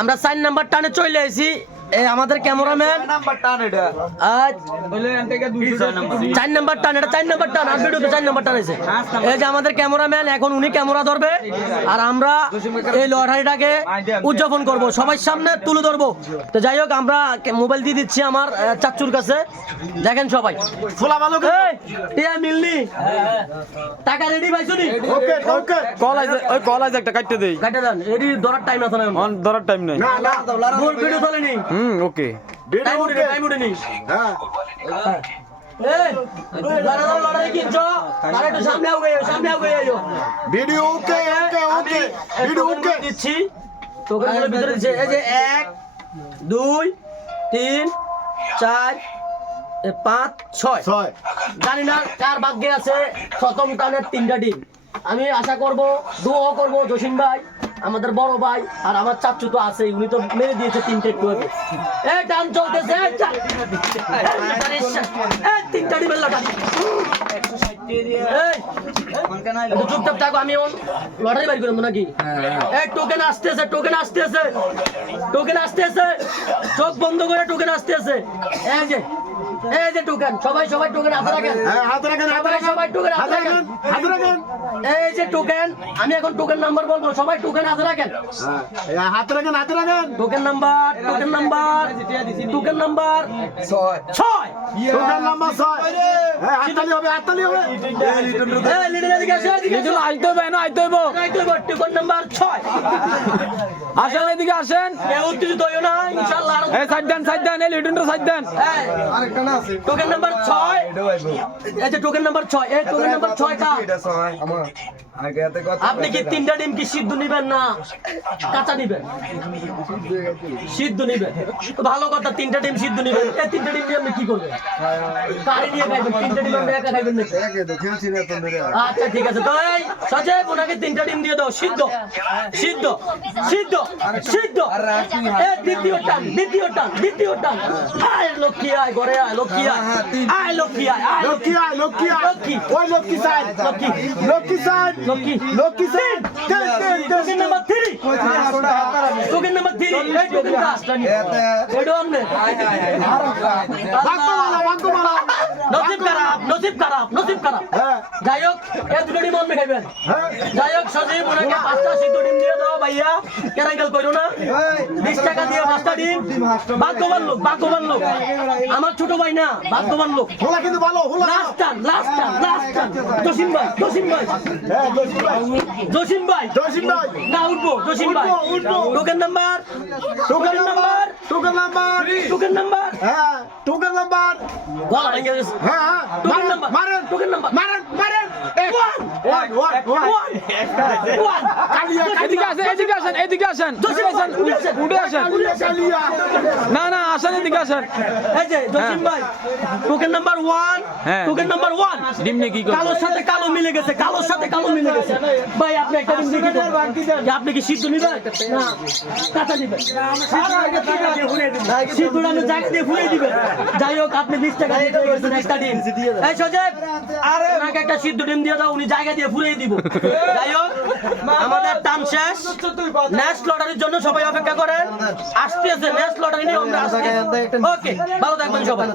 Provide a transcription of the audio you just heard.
আমরা 4 নাম্বার টানে চলে আইছি। এই আমাদের ক্যামেরাম্যান নাম্বার টান এটা আজ বলে এখান থেকে 4 নাম্বার টান এটা 4 নাম্বার টান আর ভিডিওতে 4 নাম্বার টান আছে। এই যে আমাদের ক্যামেরাম্যান এখন উনি ক্যামেরা ধরবে আর আমরা এই লড়াইটাকে উদযাপন করব, সবার সামনে তুলে ধরবো। তো যাই হোক আমরা মোবাইল দিয়ে দিচ্ছি আমার চাচুর কাছে, দেখেন সবাই ফুলা ভালো টিয়া মিলনি টাকা রেডি পাইছনি? ওকে ওকে কল আইছে, ওই কল আইছে একটা কাটতে দেই। কাটা দেন, এডি ধরার টাইম আছে না? অন ধরার টাইম নাই। না না মোর ভিডিও চলেনি। ওকে টাইম উঠেনি। হ্যাঁ এই লড়াই কিনছো তার একটু সামনে আও ভিডিও ওকে ওকে ওকে ভিডিও ওকে দিচ্ছি টোকেনগুলো ভিতরে দিচ্ছে। এই যে 1 2 3 4 5 6 জানি না কার ভাগ্যে আছে প্রথম টানের 3টা ডিম। আমি আশা করব দোয়া করব জসিম ভাই আমাদের বড় ভাই আর আমার চাচু তো আছে, উনি তো মেরে দিয়েছে 3টে একটু আগে। এই টান চলতেছে, এই 3টা ডিম লটা 160 দিয়ে এই চুপচাপ থাকো, আমি লটারি বাইর করব নাকি? এই টোকেন আসতেছে চোখ বন্ধ করে টোকেন আসতেছে। এই যে টোকেন সবাই টোকেন হাতে রাখেন, সবাই টোকেন হাতে রাখেন। এই যে টোকেন, আমি এখন টোকেন নাম্বার বলবো, সবাই টোকেন হাতে রাখেন, হাতে রাখেন। টোকেন নাম্বার 6 টোকেন নাম্বার 6 হাততালি হবে এই লিডার এদিকে আসো, আইতে হবে না আইতে হবে। টোকেন নাম্বার 6 আসেন এদিকে আসেন। কেউ উত্তেজিত হইও না ইনশাআল্লাহ। এই সাইড দেন এই লিটনটা সাইড দেন। আরেকটা না আছে টোকেন নাম্বার 6। এই যে টোকেন নাম্বার 6, এই টোকেন নাম্বার 6 কা আমার আগে এত কথা। আপনি কি 3টা ডিম কি সিদ্ধ নিবেন না কাঁচা নিবেন? সিদ্ধ নিবেন তো ভালো কথা, 3টা ডিম সিদ্ধ নিবেন। এই 3টা ডিম দিয়ে আপনি কি করবেন? কারি নিয়ে খাইবেন? 3টা ডিম আপনি একা খাইবেন নাকি? একা তো খেলছি না তো মেরে। আচ্ছা ঠিক আছে, তো এই সজীব ওনাকে 3টা ডিম দিয়ে দাও, সিদ্ধ। এই দ্বিতীয় টান আয় লক্ষ্মী আয় ঘরে আয়, লক্ষ্মী আয় লক্ষ্মী ওই Lakshmi side Lakshmi side. Token number 3 এই টোকেনটা এটা আমনে নসিব খারাপ। যাই হোক এই দুটো ডিম আপনি খাইবেন। যাই হোক সজীব ওনাকে 5টা সিদ্ধ ডিম দিয়ে দাও ভাইয়া, কেরাঙ্গাল করো না। 20 টাকা দিয়ে 5টা ডিম। ভাগ্যবান লোক আমার ছোট ভাই না, ভাগ্যবান লোক। হোলা কিন্তু ভালো হোলা। লাস্ট টান জসিম ভাই না উঠবো জসিম ভাই। টোকেন নাম্বার হ্যাঁ টোকেন নাম্বার বলা ভেঙে গেছে। হ্যাঁ টোকেন নাম্বার এদিকে আসেন উঠে আসেন। না আসেন এদিকে আসেন। এই যে জসিম ভাই টোকেন নাম্বার 1 ডিম নিয়ে কি করব? কালোর সাথে কালো মিলে গেছে ভাই আপনি একটা ডিম দিয়ে আপনি কি সিদ্ধ নিবেন না কাঁচা নিবেন? সিদ্ধটা আমি জায়গা দিয়ে ফুলিয়ে দিবেন। যাই হোক আপনি 20 টাকা দিয়ে দিয়েছেন একটা ডিম। এই সজীব আরে ওনাকে একটা সিদ্ধ ডিম দিয়ে দাও, উনি জায়গা দিয়ে ফুলিয়ে দিব। যাই হোক আমাদের টান শেষ। নেক্সট লটারির জন্য সবাই অপেক্ষা করেন, আসতেছে নেক্সট লটারি নিয়ে আমরা আসছি। ওকে ভালো থাকবেন সবাই।